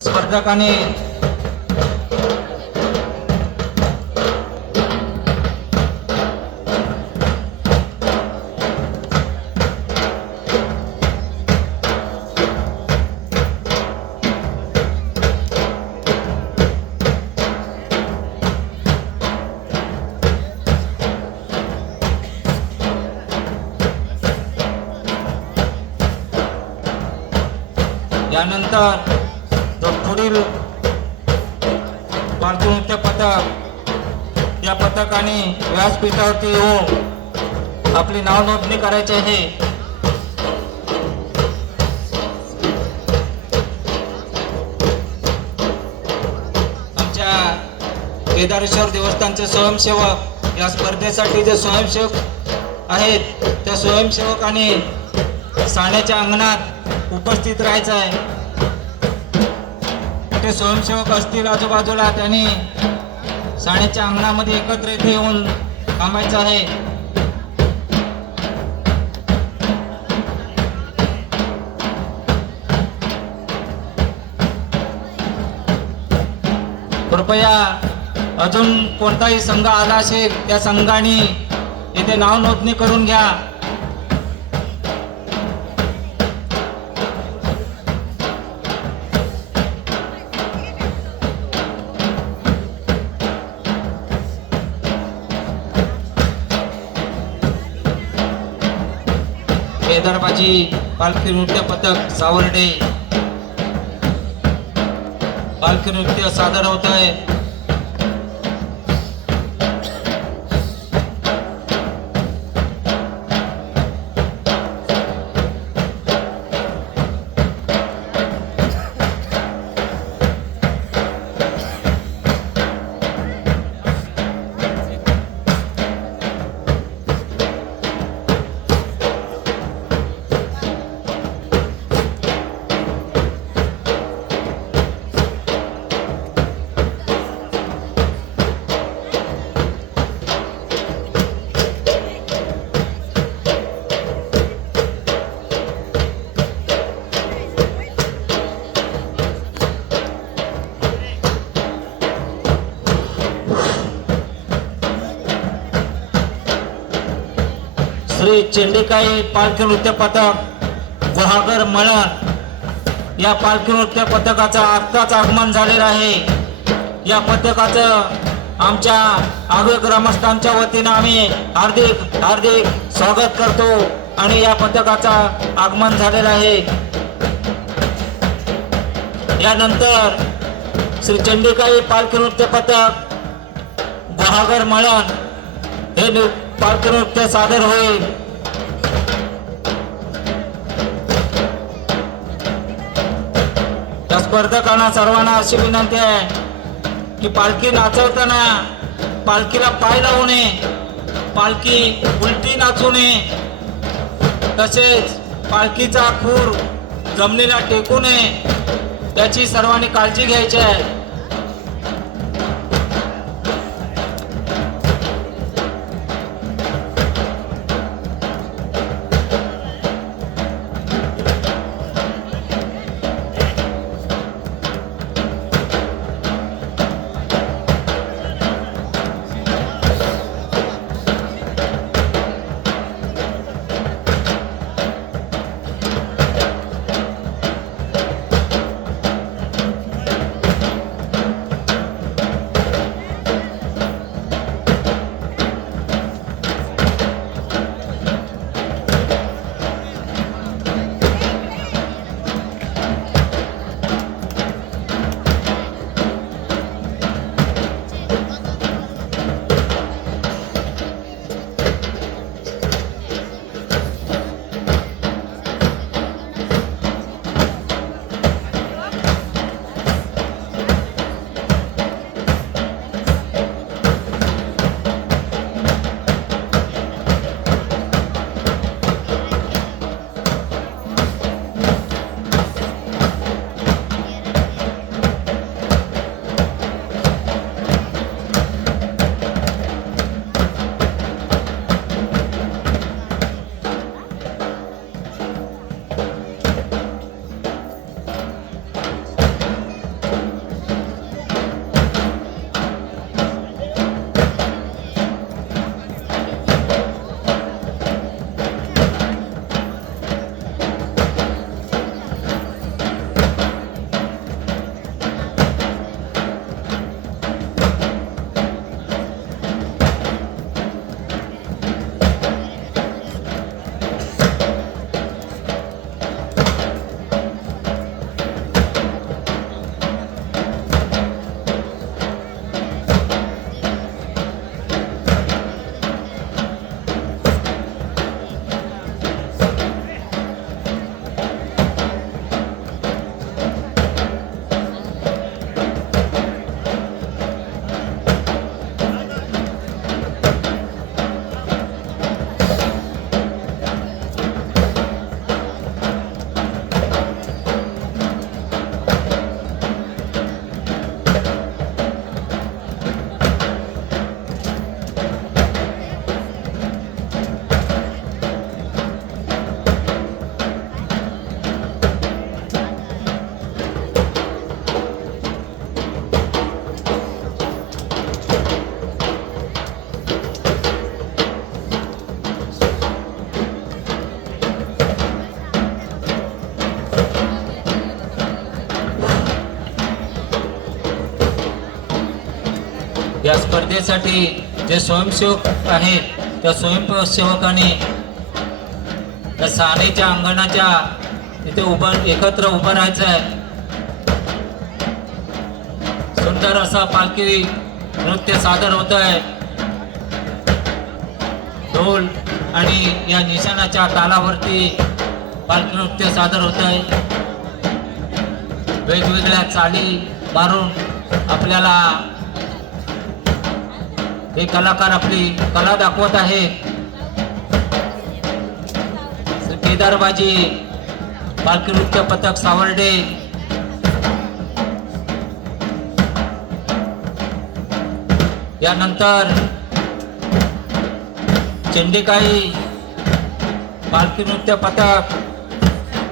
स्पर्धकांनी यानंतर पुढील पालखी नृत्य पथक या पथकाने व्यासपीठावरती येऊन आपली नाव नोंदणी करायची आहे। आमच्या केदारेश्वर देवस्थानचे स्वयंसेवक या स्पर्धेसाठी जे स्वयंसेवक आहेत त्या स्वयंसेवकांनी साण्याच्या अंगणात उपस्थित राहायचं आहे। ते स्वयंसेवक असतील आजूबाजूला त्यांनी साण्याच्या अंगणामध्ये एकत्र इथे येऊन थांबायचं आहे। कृपया अजून कोणताही संघ आला असेल त्या संघाने इथे नाव नोंदणी करून घ्या। केदारबाजी पालखी नृत्य पथक सावर्डे पालखी नृत्य सादर होत आहे। श्री चेंडिकाई पालखी नृत्य पथक गुहागर मळण या पालखी नृत्य पथकाचं आत्ताच आगमन झालेलं आहे। या पथकाचं आमच्या आरोग्य ग्रामस्थांच्या वतीनं आम्ही हार्दिक हार्दिक स्वागत करतो आणि या पथकाचं आगमन झालेलं आहे। यानंतर श्री चंडिकाई पालखी नृत्य पथक गुहागर मळण हे पालखी नृत्य सादर होईल। या स्पर्धकांना सर्वांना अशी विनंती आहे की पालखी नाचवताना पालखीला पाय लावू नये, पालखी उलटी नाचू नये, तसेच पालखीचा खूर जमिनीला टेकू नये याची सर्वांनी काळजी घ्यायची आहे। या स्पर्धेसाठी जे स्वयंसेवक आहेत त्या स्वयंसेवकाने त्या सानेच्या अंगणाच्या इथे एकत्र उभं राहायचं आहे. सुंदर असा पालखी नृत्य सादर होत आहे. ढोल आणि या निशाणाच्या तालावरती पालखी नृत्य सादर होत आहे. वेगवेगळ्या चाली मारून आपल्याला हे कलाकार आपली कला दाखवत आहेत. श्री केदारबाजी पालखी नृत्य पथक सावर्डे यानंतर चेंडिकाई पालखी नृत्य पथक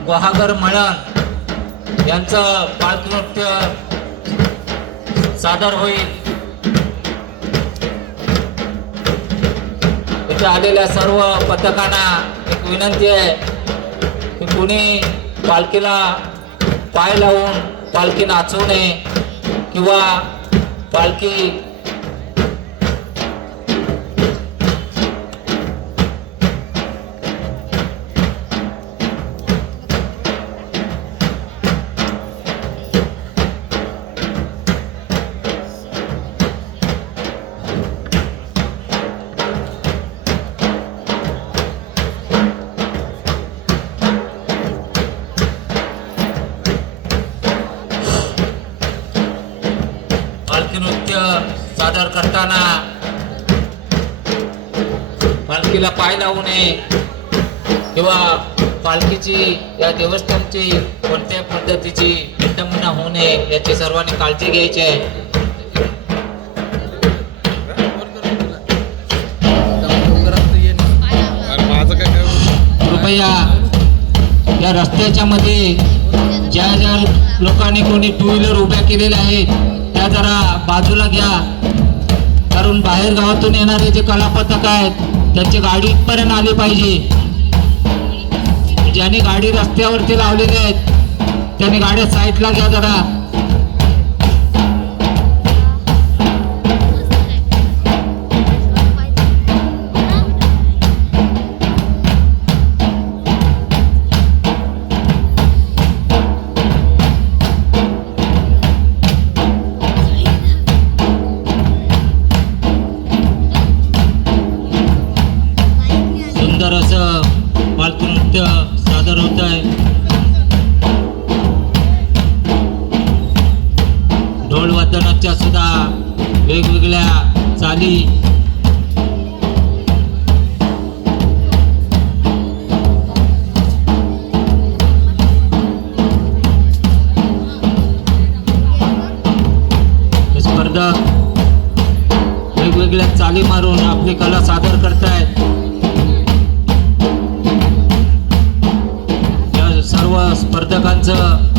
गुहागर मळण यांचं पालखी नृत्य सादर होईल. इथे आलेल्या सर्व पथकांना एक विनंती आहे की कुणी पालखीला पाय लावून पालखी नाचवू नये किंवा पालखी नृत्य सादर करताना पालखीला पाय लावू नये किंवा पालखीची या देवस्थानची कोणत्या पद्धतीची विटंबना होऊ नये याची सर्वांनी काळजी घ्यायची आहे. कृपया या रस्त्याच्या मध्ये ज्या ज्या लोकांनी कोणी टू व्हीलर उभ्या केलेल्या आहेत त्या जरा बाजूला घ्या, कारण बाहेर गावातून येणारे जे कलापथक आहेत त्यांची गाडी इथपर्यंत आली पाहिजे. ज्यांनी गाडी रस्त्यावरती लावलेली आहेत त्यांनी गाड्या साईडला घ्या जरा. सुंदर असं पालखी नृत्य सादर होत आहे. ढोल वादनाच्या सुद्धा वेगवेगळ्या चाली स्पर्धक वेगवेगळ्या चाली मारून आपली कला सादर करतायत. सर्व स्पर्धकांचं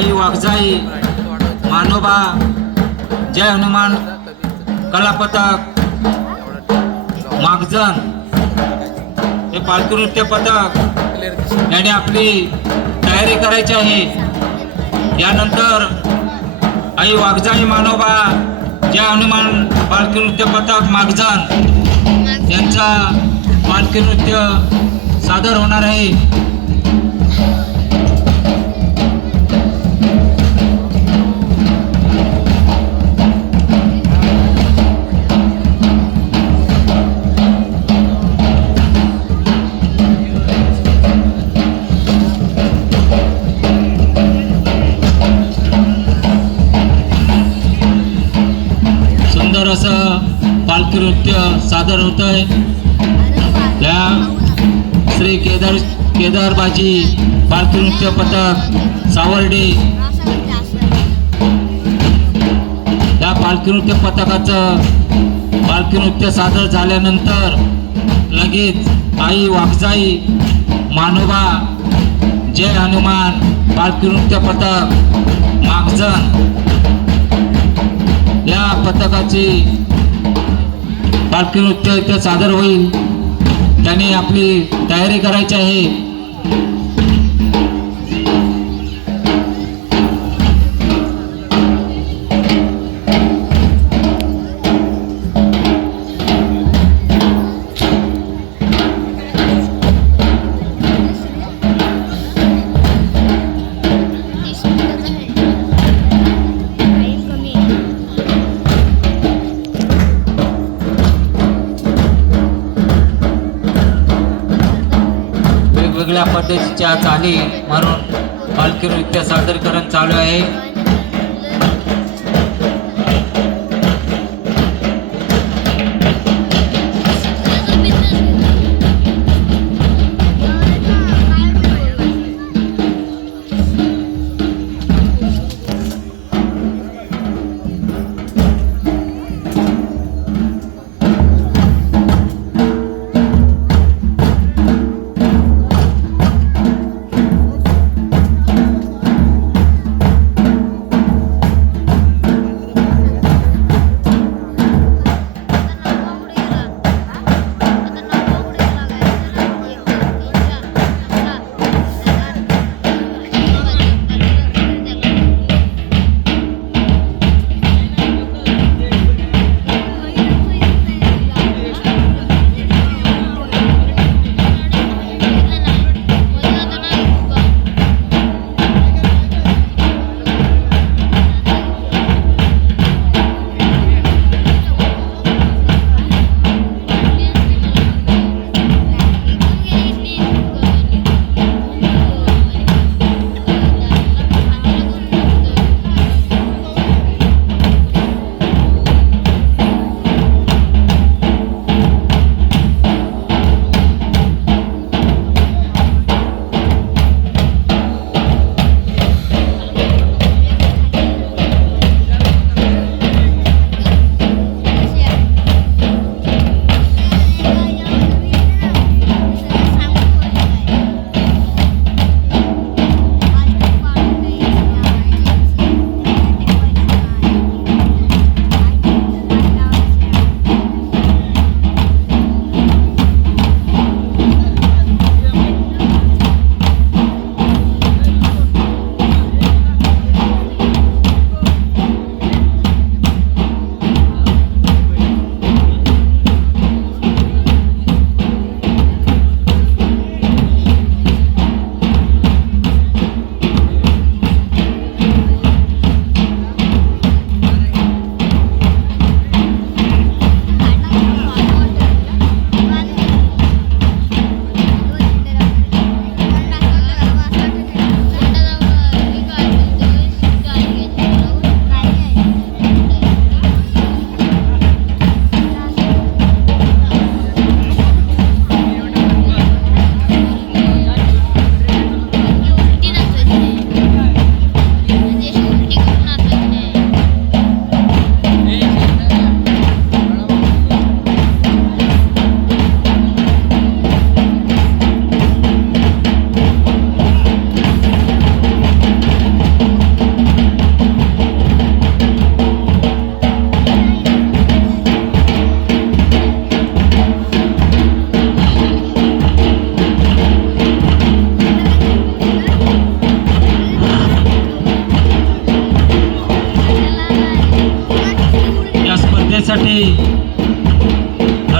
आई वाघजाई मानोबा जय हनुमान कला पथक मागजन हे पालखी नृत्य पथक याने आपली तयारी करायची आहे। यानंतर आई वाघजाई मानोबा जय हनुमान पालखी नृत्य पथक मागजन यांचा पालखी नृत्य सादर होणार आहे। सुंदर असं पालखी नृत्य सादर होत आहे। या श्री केदारबाजी पालखी नृत्य पथक सावर्डे या पालखी नृत्य पथकाचं पालखी नृत्य सादर झाल्यानंतर लगेच आई वाघजाई मानोबा जय हनुमान पालखी नृत्य पथक मागजन या पथकाची पालखी नृत्य इथे सादर होईल। त्याने आपली तयारी करायची आहे। वेगवेगळ्या पद्धतीच्या चाली म्हणून पालखी नृत्य सादरीकरण चालू आहे।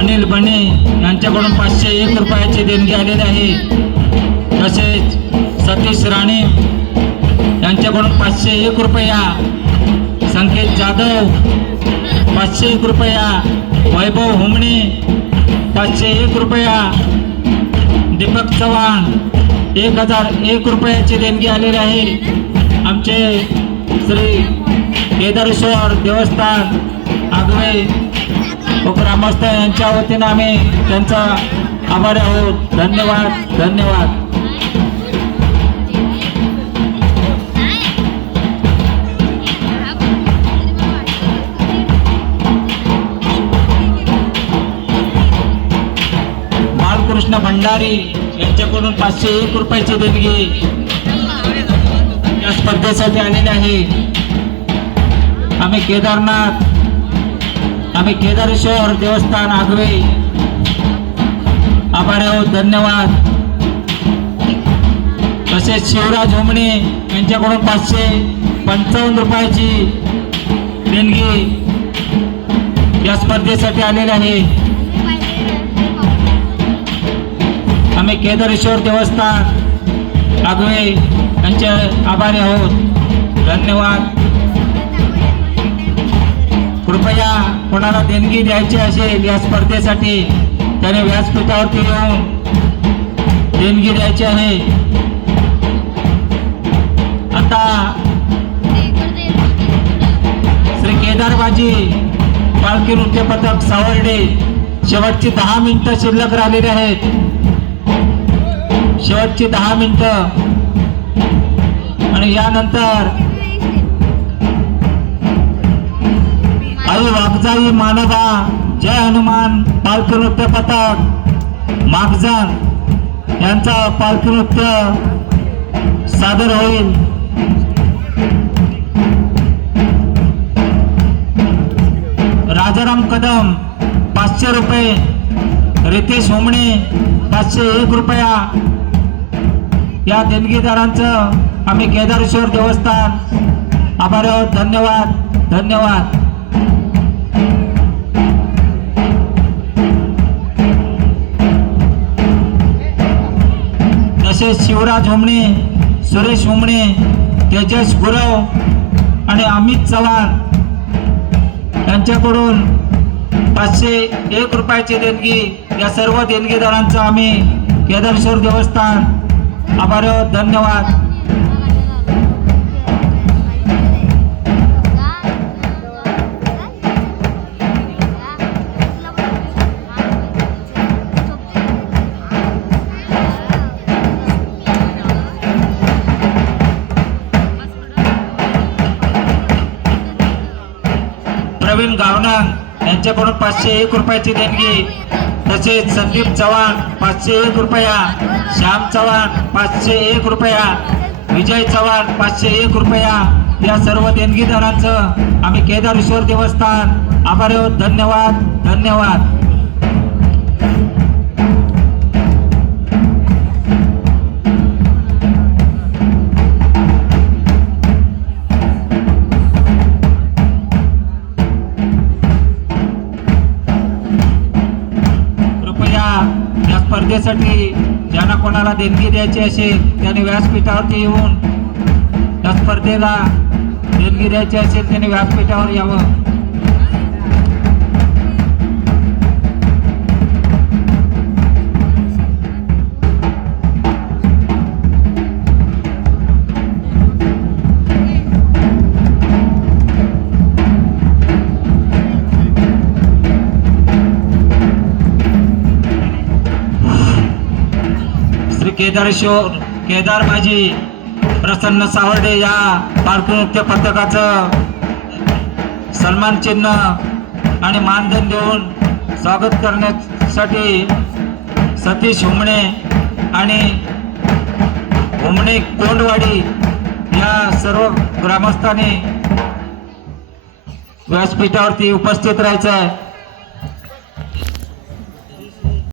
अनिल बने यांच्याकडून 501 रुपयाची देणगी आलेली आहे. तसेच सतीश राणे यांच्याकडून 501 रुपया, संकेत जाधव 501 रुपया, वैभव हुमणे 501 रुपया, दीपक चव्हाण 1001 रुपयाची देणगी आलेली आहे. आमचे श्री केदारेश्वर देवस्थान आगवे व ग्रामस्थ यांच्या वतीनं आम्ही त्यांचा आभारी आहोत. धन्यवाद धन्यवाद. बाळकृष्ण भंडारी यांच्याकडून 501 रुपयाची देणगी या स्पर्धेसाठी आलेली आहे. आम्ही केदारेश्वर देवस्थान आगवे आभारी आहोत. धन्यवाद. तसेच शिवराज हुमणे यांच्याकडून 555 रुपयाची देणगी या स्पर्धेसाठी आलेली आहे. आम्ही केदारेश्वर देवस्थान आगवे यांचे आभारी आहोत. धन्यवाद. कृपया कोणाला देणगी द्यायची असेल या स्पर्धेसाठी त्याने व्यासपीठावरती येऊन देणगी द्यायची आहे. आता श्री केदारबाजी पालखी नृत्य पथक सावर्डे शेवटची 10 मिनिटं शिल्लक राहिलेली आहेत. शेवटची 10 मिनिटं आणि यानंतर आई वाघजाई मानवा जय हनुमान पालखी नृत्य पथक मागजन यांचा पालखी नृत्य सादर होईल. राजाराम कदम 500 रुपये, रितेश हुमणे 501 रुपया या देणगीदारांचं आम्ही केदारेश्वर देवस्थान आभारी आहोत. धन्यवाद धन्यवाद. तसेच शिवराज हुमणे, सुरेश हुमणे, तेजस गुरव आणि अमित चव्हाण यांच्याकडून 501 रुपयाची देणगी या सर्व देणगीदारांचं आम्ही केदारेश्वर देवस्थान आभारी आहोत. धन्यवाद. प्रवीण गावनान यांच्याकडून 501 रुपयाची देणगी. तसेच संदीप चव्हाण 501 रुपया, श्याम चव्हाण 501 रुपया, विजय चव्हाण 501 रुपया या सर्व देणगीदारांचं आम्ही केदारेश्वर देवस्थान आभारी आहोत. धन्यवाद धन्यवाद. स्पर्धेसाठी ज्यांना कोणाला देणगी द्यायची असेल त्याने व्यासपीठावरती येऊन त्या स्पर्धेला देणगी द्यायची असेल त्याने व्यासपीठावर यावं. केदारबाजी प्रसन्न सावर्डे या पालखी नृत्य पथकाचं सन्मान चिन्ह आणि मानधन देऊन स्वागत करण्यासाठी सतीश हुमणे आणि हुमणे कोंडवाडी या सर्व ग्रामस्थांनी व्यासपीठावरती उपस्थित राहायचं आहे.